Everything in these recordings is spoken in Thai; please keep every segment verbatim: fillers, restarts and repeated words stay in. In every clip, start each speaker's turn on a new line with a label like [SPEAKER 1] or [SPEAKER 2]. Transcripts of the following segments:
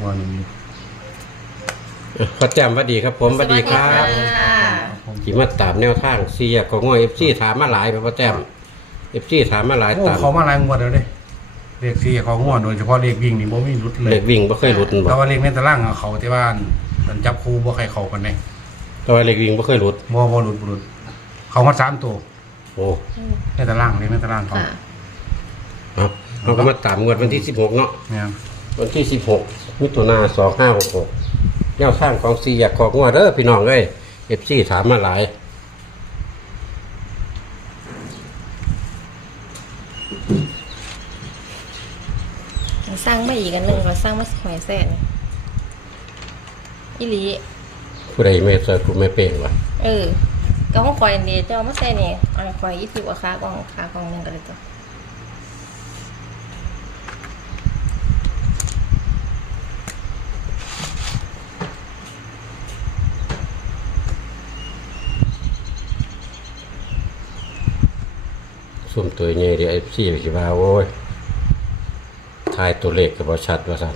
[SPEAKER 1] วันนี้
[SPEAKER 2] ขอแจ้งว่าดีครับผมสวัสดีครับขี่มาตามแนวทางเสียของงอเอฟซีถามมาหลายพอแจ้งเอฟซีถามมาหลายตาม
[SPEAKER 1] เขามาหลายงวดแล้วเด้เลขสี่เขางวดโดยเฉพาะเลขวิ่งนี่บ่มีหลุดเลย
[SPEAKER 2] เลขวิ่งบ่เคยหลุดบ่
[SPEAKER 1] แต่ว่าเลขในตารางเขาที่บ้านมันจับคู่บ่ใครเข้ากันได้
[SPEAKER 2] แต่ว่าเลขวิ่งบ่เคยหลุด
[SPEAKER 1] บ่บ่หลุดบ่หลุดเขามาสามตัว
[SPEAKER 2] โอ้
[SPEAKER 1] ในตารางเลขในตารางเขา
[SPEAKER 2] ครับเราก็มาตามงวดวันที่สิบหกเนาะวันที่สิบหกมิถุนายนสองห้าหกหกแนวทางของเสียของงวดเด้อพี่น้องเอ้ยเอฟซีถามมาหลาย
[SPEAKER 3] สร้างไม่อีกกันหนึ่งเราสร้างมาหอยแสนอีหลี
[SPEAKER 2] ผู้ใดไม่เจอกูไม่เป่งวะ
[SPEAKER 3] เออก็ห้องคอยเดียวเจ้ามาแสนนี่อันคอยยี่สิบกว่าค้ากองค้ากองหนึ่งกันเลยจ้ะ
[SPEAKER 2] ซุ่มตัวใหญ่เดี๋ยวเอฟซีไปสิว่าโอ้ยทายตัวเลขกับบชัดว่าสั่น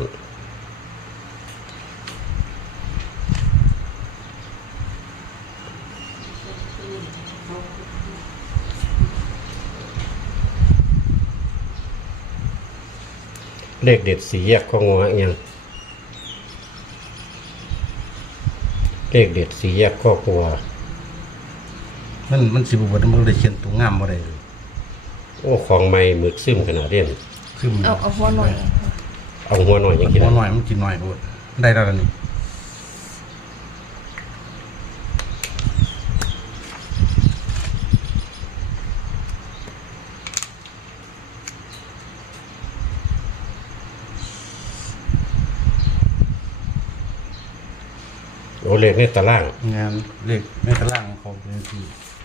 [SPEAKER 2] เลขเด็ดสีแยกข้องหัวยังเลขเด็ดสีแยกข้อหัว
[SPEAKER 1] มันมันสิบวันมันเลยเขียนตัวงามอะไรเลย
[SPEAKER 2] โอ้ของไม่มึกซึมขนาดเด่น
[SPEAKER 3] เอาเอาหัวหน่อย
[SPEAKER 2] เอาหัวหน่อยยังกิน
[SPEAKER 1] หัวหน่อยมันกินหน่อยพูดได้แล้วนี่
[SPEAKER 2] โอ้เลขในตาราง
[SPEAKER 1] งานเลขในตารางเขาเป็นที่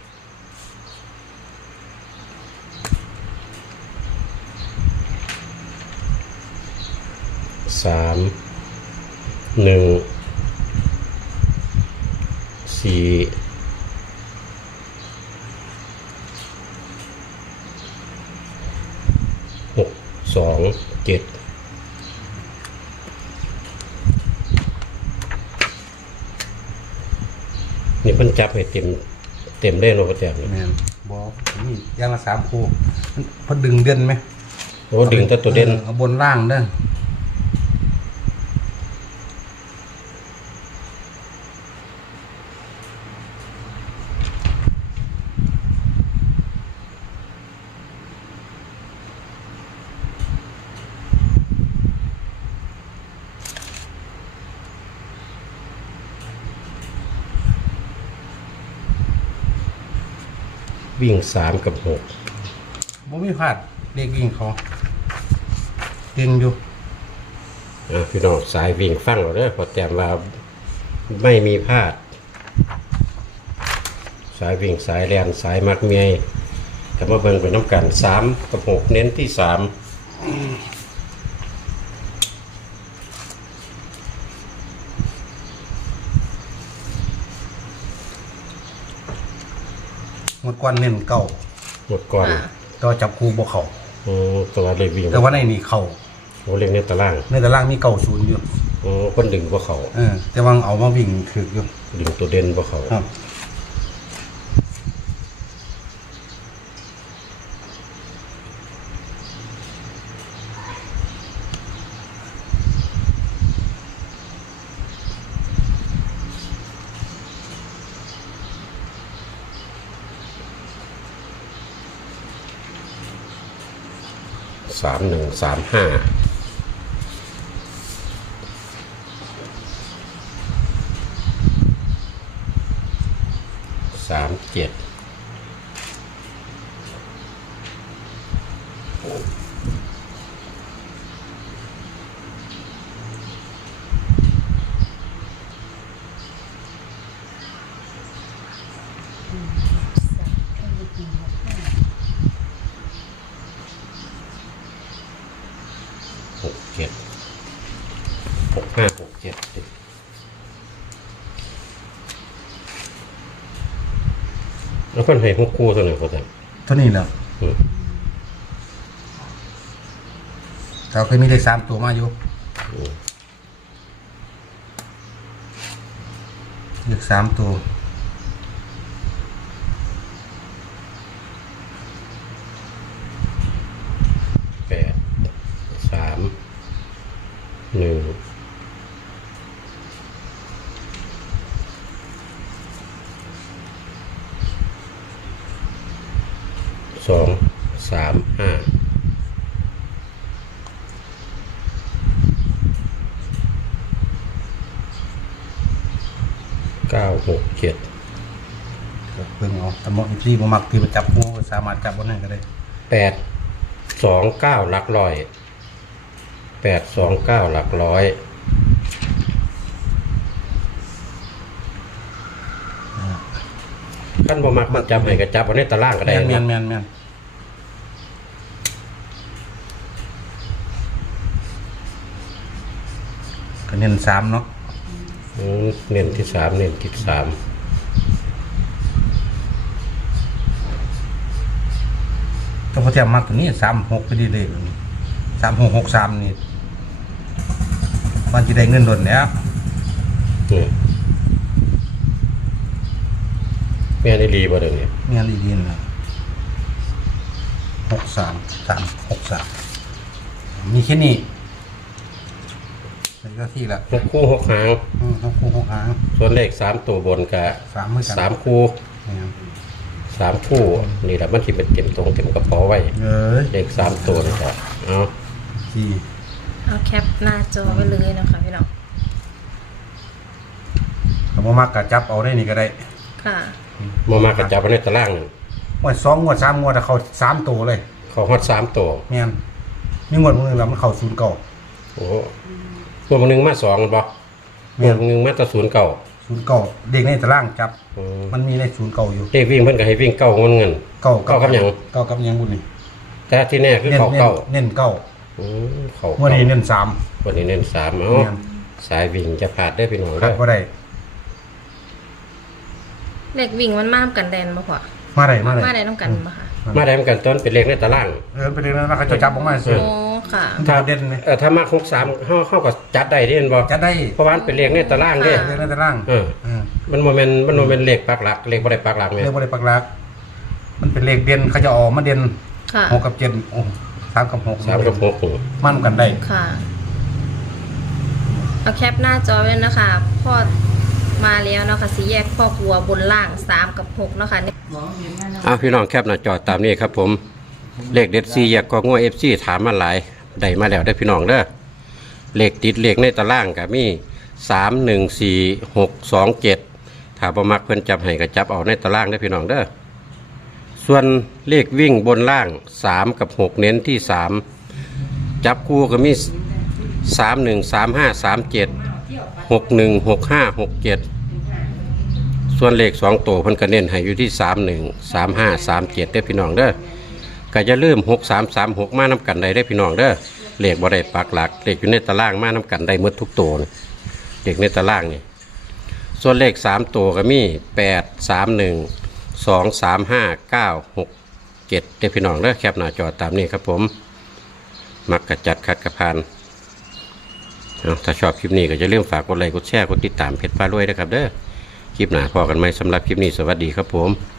[SPEAKER 2] สามหนึ่งสี่หกสองเจ็ดนี่เพิ่นจับให้เต็มเต็มได้เนาะพ่อแจ่ม
[SPEAKER 1] แม่นบ่นี่อย่างละสามคู่เพิ่นดึงเด่นไหม
[SPEAKER 2] โอ้ดึงแต่ตัวเด่น
[SPEAKER 1] เอาบนล่างเด้อ
[SPEAKER 2] วิ่งสามกับหก
[SPEAKER 1] บ่มีพลาดเลขวิ่งเขาเก่งอยู่
[SPEAKER 2] อ่ะพี่น้องสายวิ่งฟังเราเด้อพอแต้มว่าไม่มีพลาดสายวิ่งสายแลนสายมักเมียกับมาเบิ่งไปน้ำกันสามกับหกเน้นที่สาม
[SPEAKER 1] หมดก่อนเน้นเก่า
[SPEAKER 2] หมดก่อน
[SPEAKER 1] ตัวจับคู่บ่เข่า
[SPEAKER 2] โอ้ตัวเลขวิ่ง
[SPEAKER 1] แต่ว่าในนี่เข่า
[SPEAKER 2] โอ้เลขในตาราง
[SPEAKER 1] ในตารางมีเก่าศูนย์อยู่
[SPEAKER 2] โอ้คนดึงบ่เข่า
[SPEAKER 1] เออแต่ว่าเอามาวิ่งถืออยู่
[SPEAKER 2] ดึงตัวเด่นบ่เข่าครับสามหนึ่งสามห้าสามเจ็ดหกเจ็ดหกห้าหกเจ็ดแล้วคนให้หกคู่เท่าไหร่พอจะ
[SPEAKER 1] เท่านี้แหละเราเคยมีได้สามตัวมาอยู่เลขสามตัว
[SPEAKER 2] แปดสามหนึ่งสองสามห้าเก้าหกเจ็ด
[SPEAKER 1] เพิ่งเอาแต่หมดที่บ่มักที่มาจับงูสามารถจับบนนั้นก็ได้
[SPEAKER 2] แปดสองเก้าหลักร้อยแปดสองเก้าหลักร้อยขั้นบ่มักมันจับให้ก็จับเอาในตารางก็ได้
[SPEAKER 1] แม่นแม่นแม่นก็เน้นสามเนาะ
[SPEAKER 2] อืมเน้นที่สามเน้นที่สาม
[SPEAKER 1] ก็พอเทียมมักตัวนี้สามหกไปดีเลยสามหกหกสามนี่มันจะได้เงินโดนแล้ว
[SPEAKER 2] นี่แม่นี่รีบ่เดี๋ยวนี้
[SPEAKER 1] เงินอีกทีนะหกสามสามหกสามมีแค่นี้นี่ก็ที่ละ
[SPEAKER 2] หกคู่หกหาง
[SPEAKER 1] อืมหกคู่หกหาง
[SPEAKER 2] ส่วนเลขสามตัวบนกับ
[SPEAKER 1] สามเหมือนกัน
[SPEAKER 2] สามคู่
[SPEAKER 1] เนี่ย
[SPEAKER 2] สามคู่นี่แหละมันที่เป็นเต็มตรงเต็มกระเป๋าไว้
[SPEAKER 1] เอ้ย
[SPEAKER 2] เลขสามตัวนี่ครับเอา
[SPEAKER 1] สี่
[SPEAKER 3] เอาแคปหน้าจอไว้เลยนะคะพี่น้อง
[SPEAKER 1] ถ้าบ่มักก็จับเอาได้นี่ก็ได้
[SPEAKER 3] ค่ะ
[SPEAKER 2] มามากระจับไว้ในตารางนั่น
[SPEAKER 1] งวดสองงวดสามงวดเขาสามตัวเลย
[SPEAKER 2] เขาฮอดสามตัว
[SPEAKER 1] แม่นมีงวดมือแล้วมันเข้าศูนย์เก่า
[SPEAKER 2] โอ้โหงวดบางหนึงมาสองบ่งวดบางหนึงมาแตะศูนย์เก่า
[SPEAKER 1] ศูนย์เก่าเด็กในตารางจับ
[SPEAKER 2] อืม
[SPEAKER 1] มันมีในศูนย์เก่าอยู่
[SPEAKER 2] เลขวิ่งเพิ่นก็ให้วิ่งเก้าเงินเงิน
[SPEAKER 1] เก่า
[SPEAKER 2] เก้ากับหยัง
[SPEAKER 1] เก่ากับหยังบุญนี่
[SPEAKER 2] แต่ที่แน่คือเขา
[SPEAKER 1] เน้น
[SPEAKER 2] เก้า
[SPEAKER 1] เน้นเก่า
[SPEAKER 2] อืมเขา
[SPEAKER 1] งวด
[SPEAKER 2] เก้า
[SPEAKER 1] นี้เน้นสาม
[SPEAKER 2] วันนี้เน้นสามเอา
[SPEAKER 1] แม่น
[SPEAKER 2] สายวิ่งจะผ่าดได้พี่น้อง
[SPEAKER 1] ครั
[SPEAKER 2] ได้
[SPEAKER 1] บก็ได้
[SPEAKER 3] เลขวิ่งมันมากกันแดนบ่พอ
[SPEAKER 1] มาได้มาได้
[SPEAKER 3] มาได้ต้องกันบ่ค่ะ
[SPEAKER 2] มาได้เหมือนกันต้นเป็นเลขในตาราง
[SPEAKER 1] เออไปเรื่องนั้นเขาจะจับออกมาสิ
[SPEAKER 3] โอ้ค่ะ
[SPEAKER 1] ถ้าเด่นเลย
[SPEAKER 2] เออถ้ามาหกสามเฮาเฮาก็จัดได้เด้แม่นบ่
[SPEAKER 1] จะได้
[SPEAKER 2] เพราะว่ามันเป็นเลขในตารางเด้
[SPEAKER 1] เรื่องในตาราง
[SPEAKER 2] เออ
[SPEAKER 1] เออ
[SPEAKER 2] มันบ่แม่นมันบ่แม่นเลขปักหลักเลขบ่ได้ปักหลักแม่
[SPEAKER 1] เรื่องบริปักหลัก มันเป็นเลขเด่นเขาจะออกมาเด่น
[SPEAKER 3] ค่ะ
[SPEAKER 1] หกกับเจ็ดโอ้สามกับหก
[SPEAKER 2] สามกับหกนี่
[SPEAKER 1] มั่นกันได้
[SPEAKER 3] ค่ะเอาแคปหน้าจอไว้นะคะพ่อมาแล้วเนาะค่ะสีแยกครอบครัวบนล่างสามกับหกเนาะค่ะ
[SPEAKER 2] อ่ะพี่น้องแคปหน้าจอตามนี้ครับผมเลขเด็ดสี่แยกกองงัว เอฟ ซี ถามมาหลายได้มาแล้วได้อพี่น้องเด้อเลขติดเลขในตารางก็มีสาม หนึ่ง สี่ หก สอง เจ็ดถ้าบ่มักเพิ่นจับให้ก็จับเอาในตารางได้อพี่น้องเด้อส่วนเลขวิ่งบนล่างสามกับหกเน้นที่สามจับคู่ก็มีสาม หนึ่ง สาม ห้า สาม เจ็ด หก หนึ่ง หก ห้า หก เจ็ดส่วนเลขสองตัวเพิ่นก็เน้นให้อยู่ที่สาม หนึ่ง สาม ห้า สาม เจ็ดได้อพี่น้องเด้อก็จะเริ่มหก สาม สาม หกมานํกันได้ได้อพี่น้องเด้อเลขบ่ได้ปักหลักเลขอยู่ในตารางมานํกันได้หมดทุกตัวนี่เลขในตารางนี่ส่วนเลขสามตัวก็มีแปด สาม หนึ่ง สอง สาม ห้า เก้า หก เจ็ดได้อพี่น้องเด้อแคปหน้าจอตามนี้ครับผมมักกระจัดขัดกระพานเอาถ้าชอบคลิปนี้ก็จะเริ่าลืมฝากกดไลค์กดแชร์กดติดตามเพจฟ้ารวยนะครับเด้อคลิปหน้าพอกันไหมสำหรับคลิปนี้สวัสดีครับผม